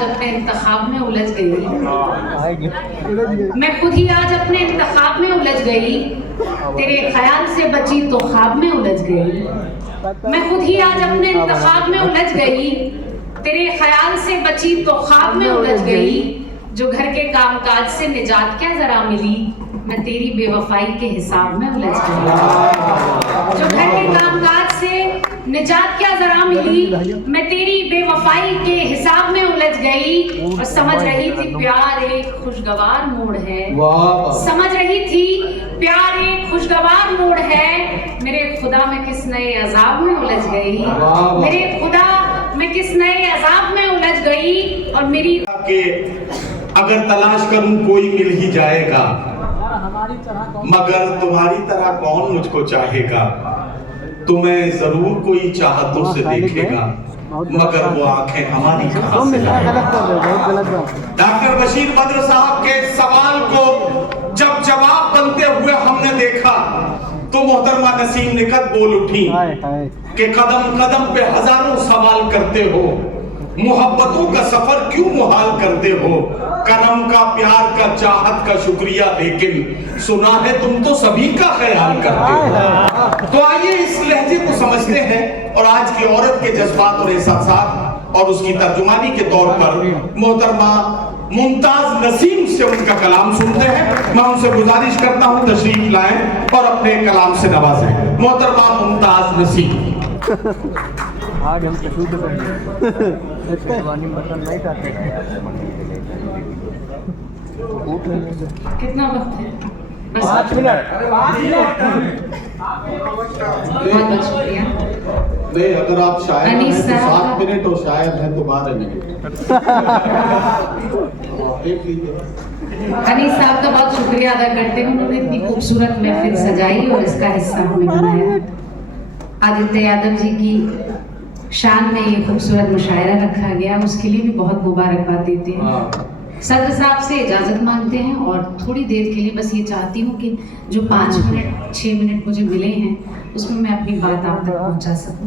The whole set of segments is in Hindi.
आज अपने इंतखाब में उलझ गई। मैं खुद ही आज अपने इंतखाब में उलझ गई। तेरे ख्याल से बची तो ख्वाब में उलझ गई। मैं खुद ही आज अपने इंतखाब में उलझ गई। तेरे ख्याल से बची तो ख्वाब में उलझ गई। जो घर के कामकाज से निजात क्या जरा मिली, मैं तेरी बेवफाई के हिसाब में उलझ गई। जो घर के कामकाज से निजात क्या जरा मिली, मैं तेरी बेवफाई के हिसाब में उलझ गई। और समझ रही थी प्यार एक खुशगवार मोड़ है। समझ रही थी प्यार एक खुशगवार मोड़ है। मेरे खुदा मैं किस नए अजाब में उलझ गई। मेरे खुदा मैं किस नए अजाब में उलझ गई। और मेरी अगर तलाश करूं कोई मिल ही जाएगा, मगर तुम्हारी तरह कौन मुझको चाहेगा। तुम्हें जरूर कोई चाहतों से देखेगा, मगर वो आंखें हमारी कहां से लाएगा। डॉक्टर बशीर बद्र साहब के सवाल को जब जवाब बनते हुए हमने देखा तो मोहतरमा नसीम निकत बोल उठी कि कदम कदम पे हजारों सवाल करते हो, मोहब्बतों का सफर क्यों मुहाल करते हो। करम का, प्यार का, चाहत का शुक्रिया, लेकिन सुना है तुम तो सभी का ख्याल करते हो। तो आइए इस लहजे को समझते हैं और आज की औरत के जज्बात और एहसासात और उसकी तर्जुमानी के तौर पर मोहतरमा मुमताज नसीम से उनका कलाम सुनते हैं। मैं उनसे गुजारिश करता हूं तशरीफ लाएं और अपने कलाम से नवाजें। मोहतरमा मुमताज नसीम। आज हम तशूद नहीं चाहते। कितना वक्त है? बस 5 मिनट। बहुत शुक्रिया। नहीं, अगर आप शायर हैं अनीस तो साहब 7 मिनट और शायर हैं तो 12 मिनट। देख लीजिए। अनीस साहब का बहुत शुक्रिया अदा करते हैं। उन्होंने इतनी खूबसूरत महफिल सजाई और इसका हिस्सा हमें बनाया। आदित्य यादव जी की शान में ये खूबसूरत मुशायरा रखा गया, उसके लिए भी बहुत मुबारकबाद देते हैं। सदर साहब से इजाज़त मांगते हैं और थोड़ी देर के लिए बस ये चाहती हूँ कि जो 5 मिनट 6 मिनट मुझे मिले हैं उसमें मैं अपनी बात आप तक पहुँचा सकूँ।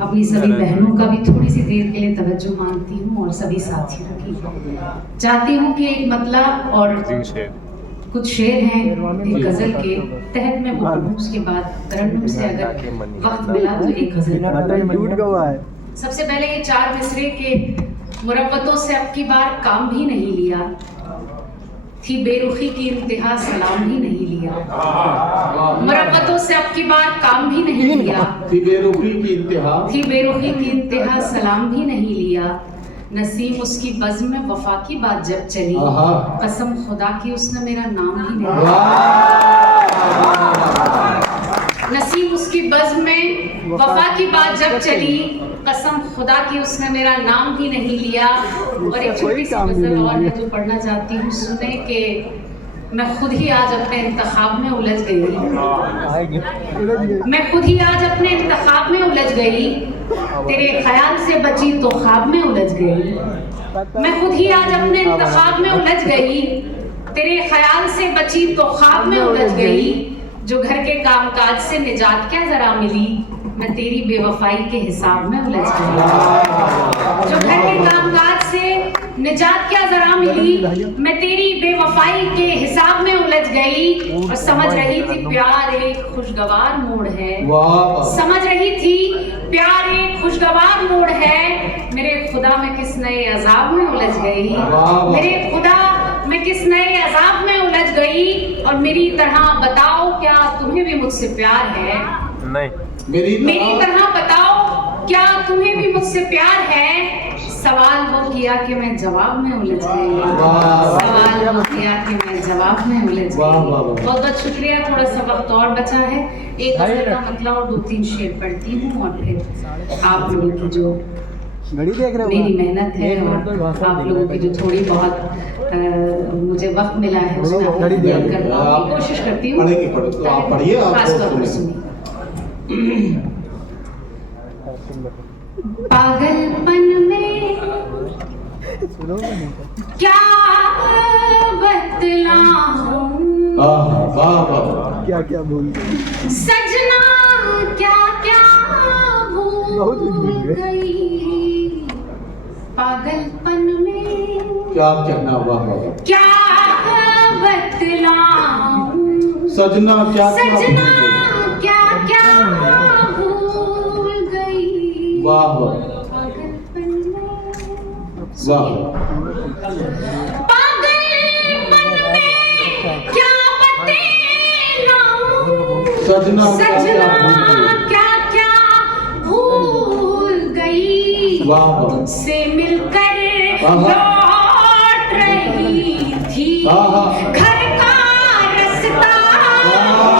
अपनी सभी बहनों का भी थोड़ी सी देर के लिए तवज्जो मांगती हूँ और सभी साथियों की। चाहती हूँ कि एक मतला और कुछ शेर हैं एक गज़ल के तहत में वो पढ़ूं, उसके बाद तरन्नुम से अगर वक्त मिला तो एक गज़ल। सबसे पहले ये 4 मिसरे के मुरव्वतों से अब की बार काम भी नहीं लिया, थी बेरुखी की इंतहा सलाम भी नहीं लिया। मुरव्वतों से अब की बार काम भी नहीं लिया, थी बेरुखी की इंतहा सलाम भी नहीं लिया। नसीम उसकी बज़्म में वफा की बात जब चली, कसम खुदा की उसने मेरा नाम ही नहीं लिया। नसीम उसकी बज़्म में वफा की बात जब चली, कसम खुदा की उसने मेरा नाम भी नहीं लिया। और एक छोटी सी गज़ल और है जो पढ़ना चाहती हूँ, सुने कि मैं खुद ही आज अपने इंतखाब में उलझ गई। मैं खुद ही आज अपने इंतखाब में उलझ गई। तेरे ख्याल से बची तो ख्वाब में उलझ गई। मैं खुद ही आज अपने इंतखाब में उलझ गई। तेरे ख्याल से बची तो ख्वाब में उलझ गई। जो घर के कामकाज से निजात क्या जरा मिली, मैं तेरी बेवफाई के हिसाब में उलझ गई। जो घर के कामकाज से निजात क्या जरा मिली, मैं तेरी बेवफाई के हिसाब में उलझ गई। और समझ रही थी प्यार एक खुशगवार मोड़ है। समझ रही थी प्यार एक खुशगवार मोड़ है। मेरे खुदा मैं किस नए अजाब में उलझ गई। मेरे खुदा मैं किस नए अजाब में उलझ गई। और मेरी तरह बताओ क्या तुम्हें भी मुझसे प्यार है? नहीं। मेरी तरह बताओ क्या तुम्हें भी मुझसे प्यार है? सवाल वो किया कि मैं जवाब में उलझ गई। सवाल वो किया कि मैं जवाब में उलझ गई। बहुत बहुत शुक्रिया। थोड़ा सा वक्त और बचा है, एक गज़ल का मतलब और 2-3 शेर पढ़ती हूँ और फिर आप लोगों की जो मेरी मेहनत है और आप लोगों की जो थोड़ी बहुत मुझे वक्त मिला है उसमें करना की कोशिश करती हूँ। पागलपन में क्या बतलाऊं, क्या बोल सजना क्या भूल गई। पागलपन में क्या कहना हुआ बाबा, क्या बतलाऊं सजना क्या सजना क्या क्या भूल गई। वाह वाह वाह, क्या बतलाऊं सजना सजना क्या क्या भूल गई। वाह वाह, तुझसे मिलकर आहा। लौट रही थी, आहा। घर का रास्ता भूल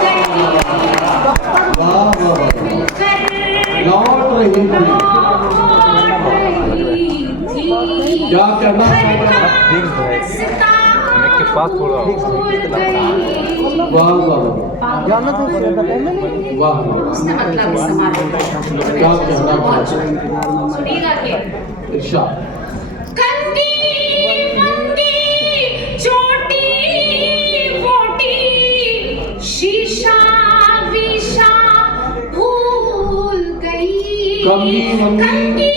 गई। वाह वाह, मिलकर लौट रही थी, क्या कहना घर का बाबा, रास्ता मैं के पास थोड़ा भूल गई। वाह वाह जाना तो शेयर का टाइम नहीं। वाह वाह, उसने मतलब समाज क्या कहना बाबा, सुनिएगा कि इरशाद। कंगी मंगी छोटी मोटी शीशा विशा भूल गई। कंगी मंगी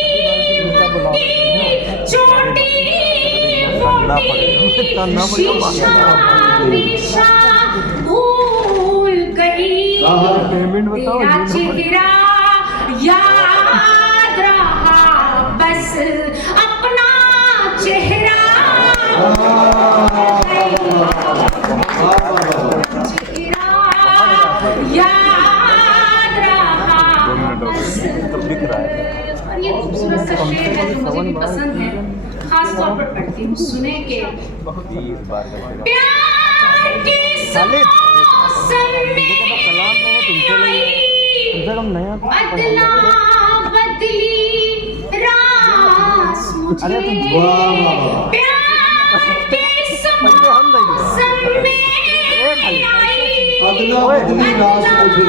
छोटी मोटी शीशा विशा भूल गई। आहा। पेमेंट बताओ, तेरा चेहरा याद रहा, बस अपना चेहरा चेहरा याद रहा, बस। तब दिख रहा है। और ये खूबसूरत सा शेर है जो मुझे भी पसंद है, खास तौर पर पढ़ती हूँ। सुने के 30 बार का प्यार के मौसम में नया बदला बदली रास मुझे। वाह वाह, प्यार के मौसम में आई अदला बदली रास मुझे।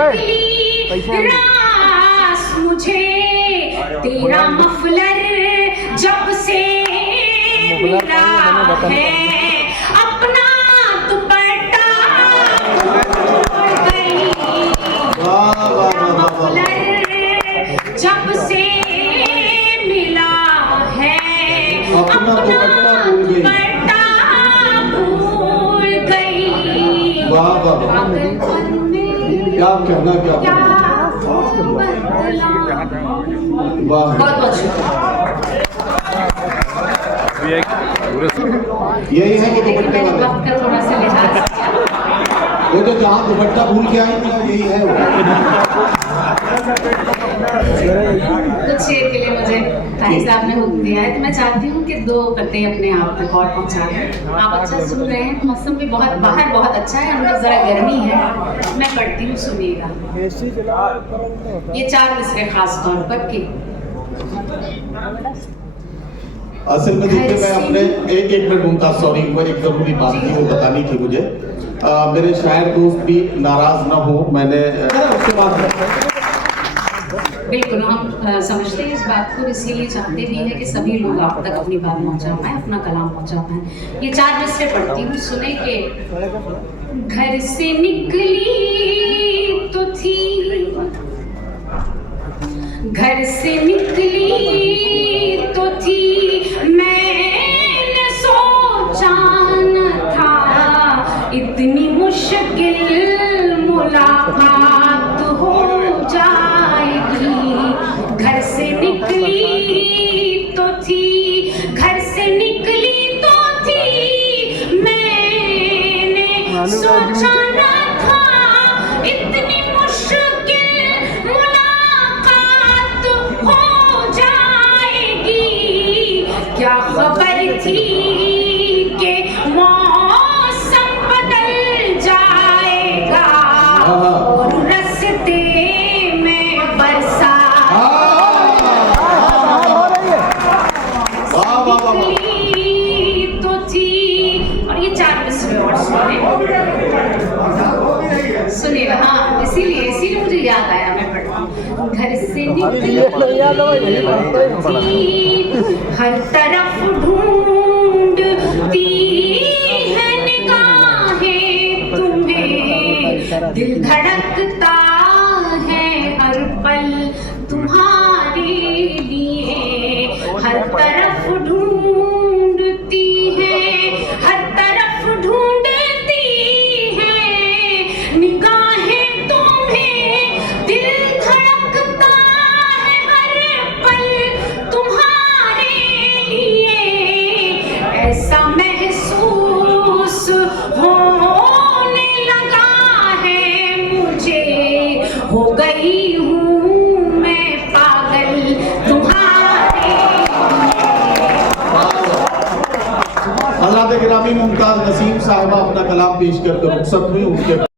बदली रास मुझे। तेरा मफलर जब से मिला है, अपना दुपट्टा भूल गई। वाह वाह वाह वाह, मफलर जब से मिला है, अपना दुपट्टा भूल गई। दुपट्टा भूल गई। वाह वाह वाह, पागलपन में क्या कहना, क्या क्या कहना, बदलाऊं। वाह। बहुत बहुत शुक्रिया। यही है वो दुपट्टे मैंने वाले, वक्त का थोड़ा सा लिहाज किया। वो तो जहाँ दुपट्टा भूल के आई थी यही है वो। कुछ शेर के लिए मुझे भाई साहब ने हुक्म दिया है, तो मैं चाहती हूँ कि 2 पत्ते अपने आप तक और पहुँचा दें। आप अच्छा सुन रहे हैं, मौसम भी बहुत बाहर बहुत अच्छा है, अंदर ज़रा गर्मी है। मैं पढ़ती हूँ, सुनिएगा। ये 4 मिसरे खास तौर पर कि असल में देखिए, मैं अपने एक मिनट घूमता, सॉरी, वो एक जरूरी बात थी, वो बतानी थी मुझे। मेरे शायर दोस्त भी नाराज ना हो, मैंने उसके बाद बिल्कुल हम समझते हैं इस बात को, इसीलिए चाहते भी हैं कि सभी लोग आप तक अपनी बात पहुंचा पाएं, अपना कलाम पहुंचा पाएं। ये 4 मिसरे पढ़ती हूँ, सुने के घर से निकली तो थी, घर से निकली तो थी, मैंने सोचा न था इतनी मुश्किल मुलाकात हो जाएगी। घर से निकली तो थी, घर से निकली तो थी, मैंने सोचा न था इतनी मुश्किल मुलाकात हो जाएगी। क्या खबर थी कि मौसम बदल जाएगा और रास्ते में बरसात निकली तो थी। और ये 4 मिसरे और सुनिए, हाँ, इसीलिए मुझे याद आया, मैं पढ़ती हूँ। घर से निकली हर तरफ ढूंढती है निगाहें तुम्हें, दिल धड़कता है हर पल तुम्हारे लिए। हर तरफ ढूंढती हज़रात गिरामी मुमताज नसीम साहिबा अपना कलाम पेश करके रुखसत हुई। उनके